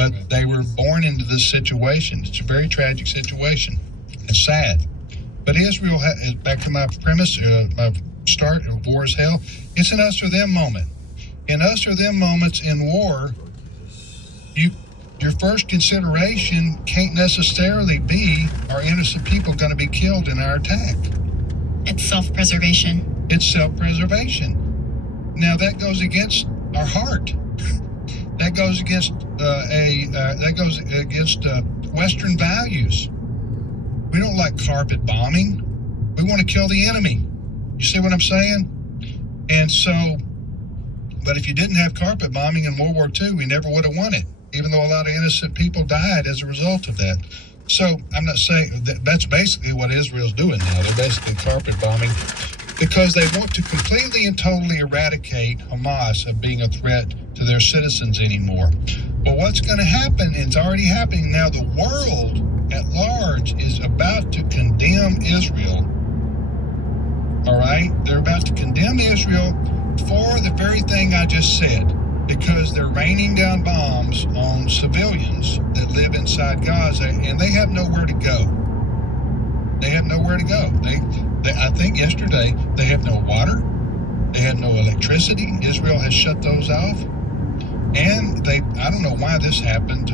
but they were born into this situation. It's a very tragic situation and sad. But Israel, back to my premise, my start of war is hell, it's an us or them moment. In us or them moments in war, your first consideration can't necessarily be, are innocent people going to be killed in our attack? It's self-preservation. It's self-preservation. Now that goes against our heart. That goes against Western values. We don't like carpet bombing. We want to kill the enemy. You see what I'm saying? And so, but if you didn't have carpet bombing in World War II, we never would have won it, even though a lot of innocent people died as a result of that. So I'm not saying that's basically what Israel's doing now. They're basically carpet bombing because they want to completely and totally eradicate Hamas of being a threat to their citizens anymore. But what's going to happen, and it's already happening now, the world at large is about to condemn Israel. All right? They're about to condemn Israel for the very thing I just said, because they're raining down bombs on civilians that live inside Gaza, and they have nowhere to go. They have nowhere to go. I think yesterday they have no water. They have no electricity. Israel has shut those off. And I don't know why this happened,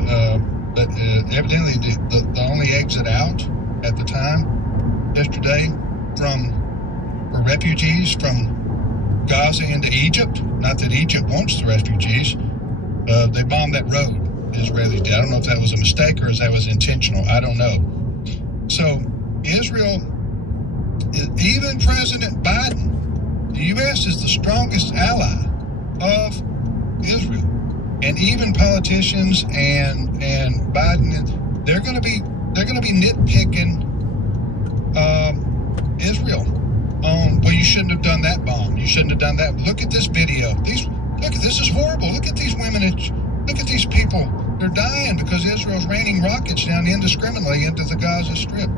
but evidently the only exit out at the time yesterday for refugees from Gaza into Egypt, not that Egypt wants the refugees, they bombed that road, the Israelis did. I don't know if that was a mistake or if that was intentional. I don't know. So Israel, even President Biden, the U.S. is the strongest ally of Israel. And even politicians and Biden, they're going to be nitpicking Israel on, well, you shouldn't have done that bomb. You shouldn't have done that. Look at this video. This is horrible. Look at these women. Look at these people. They're dying because Israel's raining rockets down indiscriminately into the Gaza Strip.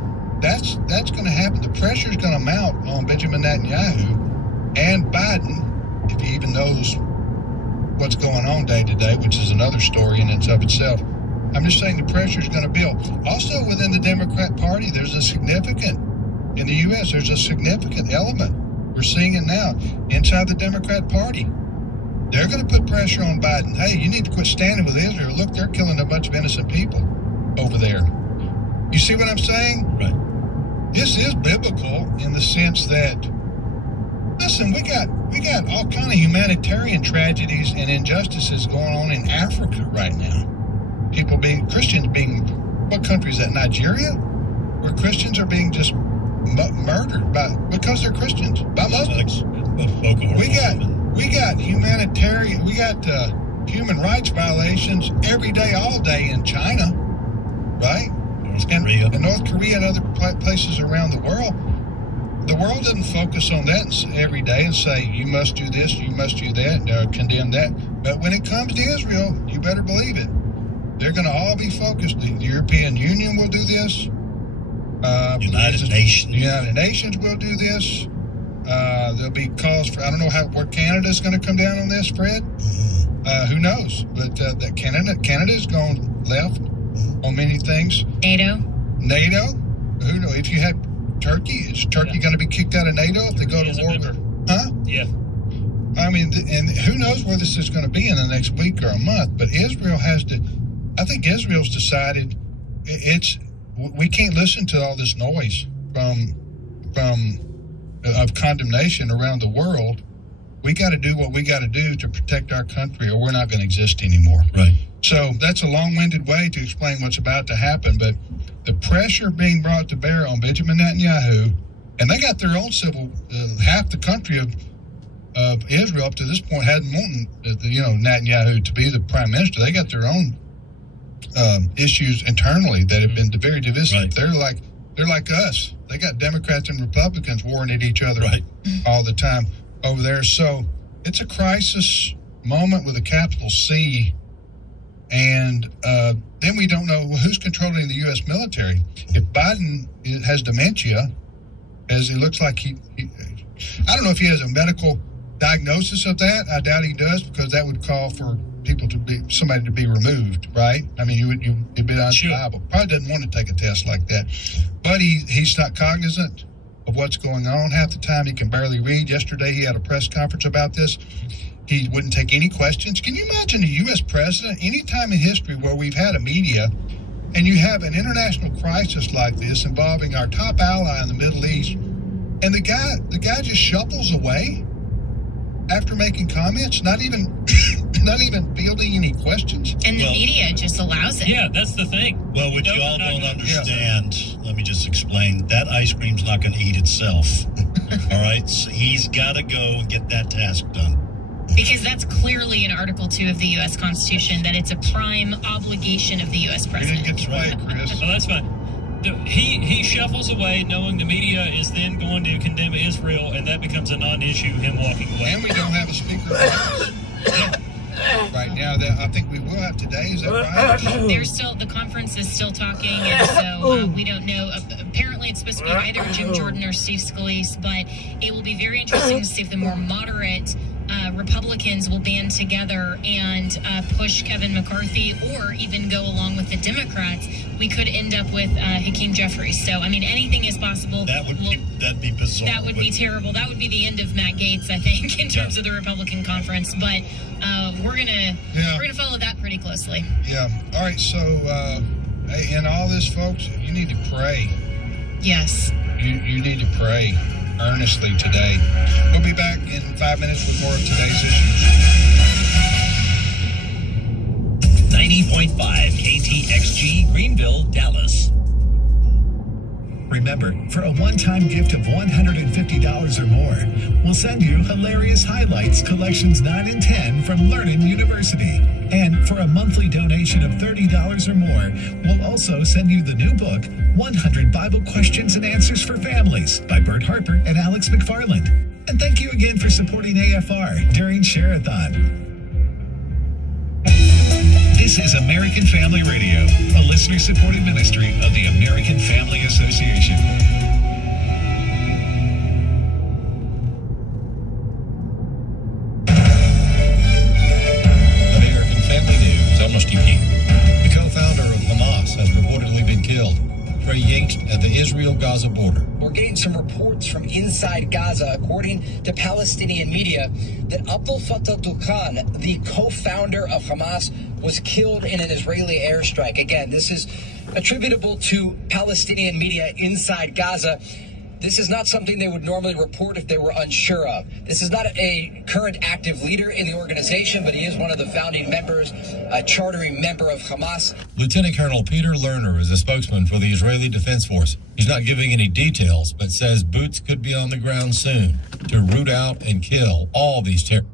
That's going to happen. The pressure's going to mount on Benjamin Netanyahu and Biden, if he even knows what's going on day to day, which is another story in and of itself. I'm just saying the pressure is going to build. Also, within the Democrat Party, in the U.S., there's a significant element. We're seeing it now inside the Democrat Party. They're going to put pressure on Biden. Hey, you need to quit standing with Israel. Look, they're killing a bunch of innocent people over there. You see what I'm saying? Right. This is biblical in the sense that, listen, we got all kind of humanitarian tragedies and injustices going on in Africa right now. Christians being, what country is that? Nigeria? Where Christians are being just murdered because they're Christians by Muslims. We got humanitarian, human rights violations every day, all day in China, right? And North Korea and other places around the world. The world doesn't focus on that every day and say, you must do this, you must do that, condemn that. But when it comes to Israel, you better believe it. They're going to all be focused. The European Union will do this. United Nations. The United Nations will do this. There'll be calls for, I don't know where Canada's going to come down on this, Fred. Who knows? But that Canada's gone left on many things. NATO. Who knows? If you had Turkey, is Turkey going to be kicked out of NATO if they go to war with? Huh? Yeah. I mean, and who knows where this is going to be in the next week or a month? But Israel has to. I think Israel's decided we can't listen to all this noise of condemnation around the world. We got to do what we got to do to protect our country, or we're not going to exist anymore. Right. So that's a long-winded way to explain what's about to happen, but the pressure being brought to bear on Benjamin Netanyahu, and they got their own half the country of Israel up to this point hadn't wanted Netanyahu to be the prime minister. They got their own issues internally that have been very divisive. Right. They're like us. They got Democrats and Republicans warring at each other all the time over there. So it's a crisis moment with a capital C. And then we don't know who's controlling the U.S. military. If Biden has dementia, as it looks like I don't know if he has a medical diagnosis of that? I doubt he does, because that would call for somebody to be removed, right? I mean, you'd be undeniable. Probably doesn't want to take a test like that, but he's not cognizant of what's going on. Half the time he can barely read. Yesterday he had a press conference about this. He wouldn't take any questions. Can you imagine a U.S. president, any time in history where we've had a media and you have an international crisis like this involving our top ally in the Middle East, and the guy just shuffles away after making comments, not even fielding any questions? And the media just allows it. Yeah, that's the thing. Well, what you all don't understand, let me just explain, that ice cream's not going to eat itself. All right? So he's got to go and get that task done. Because that's clearly in Article 2 of the U.S. Constitution, that it's a prime obligation of the U.S. president. You didn't get right, Chris. Oh, that's fine. He shuffles away, knowing the media is then going to condemn Israel, and that becomes a non-issue, him walking away. And we don't have a speaker right now. That I think we will have today. Is that right? The conference is still talking, and so we don't know. Apparently, it's supposed to be either Jim Jordan or Steve Scalise, but it will be very interesting to see if the more moderate Republicans will band together and push Kevin McCarthy, or even go along with the Democrats. We could end up with Hakeem Jeffries. So, I mean, anything is possible. That'd be bizarre. That would be terrible. That would be the end of Matt Gaetz, I think, in terms of the Republican conference. But we're gonna follow that pretty closely. Yeah. All right. So, in all this, folks, you need to pray. Yes. You need to pray earnestly today. We'll be back in 5 minutes with more of today's issues. 90.5 KTXG Greenville, Dallas. Remember, for a one-time gift of $150 or more, we'll send you Hilarious Highlights Collections 9 and 10 from Learning University. And for a monthly donation of $30 or more, we'll also send you the new book, 100 Bible Questions and Answers for Families by Bert Harper and Alex McFarland. And thank you again for supporting AFR during Share-a-thon. This is American Family Radio, a listener-supported ministry of the American Family Association. American Family News, I'm Steve King. The co-founder of Hamas has reportedly been killed. Trey Yates at the Israel-Gaza border. We're getting some reports from inside Gaza, according to Palestinian media, that Abdel Fattah Dukhan, the co-founder of Hamas, was killed in an Israeli airstrike. Again, this is attributable to Palestinian media inside Gaza. This is not something they would normally report if they were unsure of. This is not a current active leader in the organization, but he is one of the founding members, a chartering member of Hamas. Lieutenant Colonel Peter Lerner is a spokesman for the Israeli Defense Force. He's not giving any details, but says boots could be on the ground soon to root out and kill all these terrorists.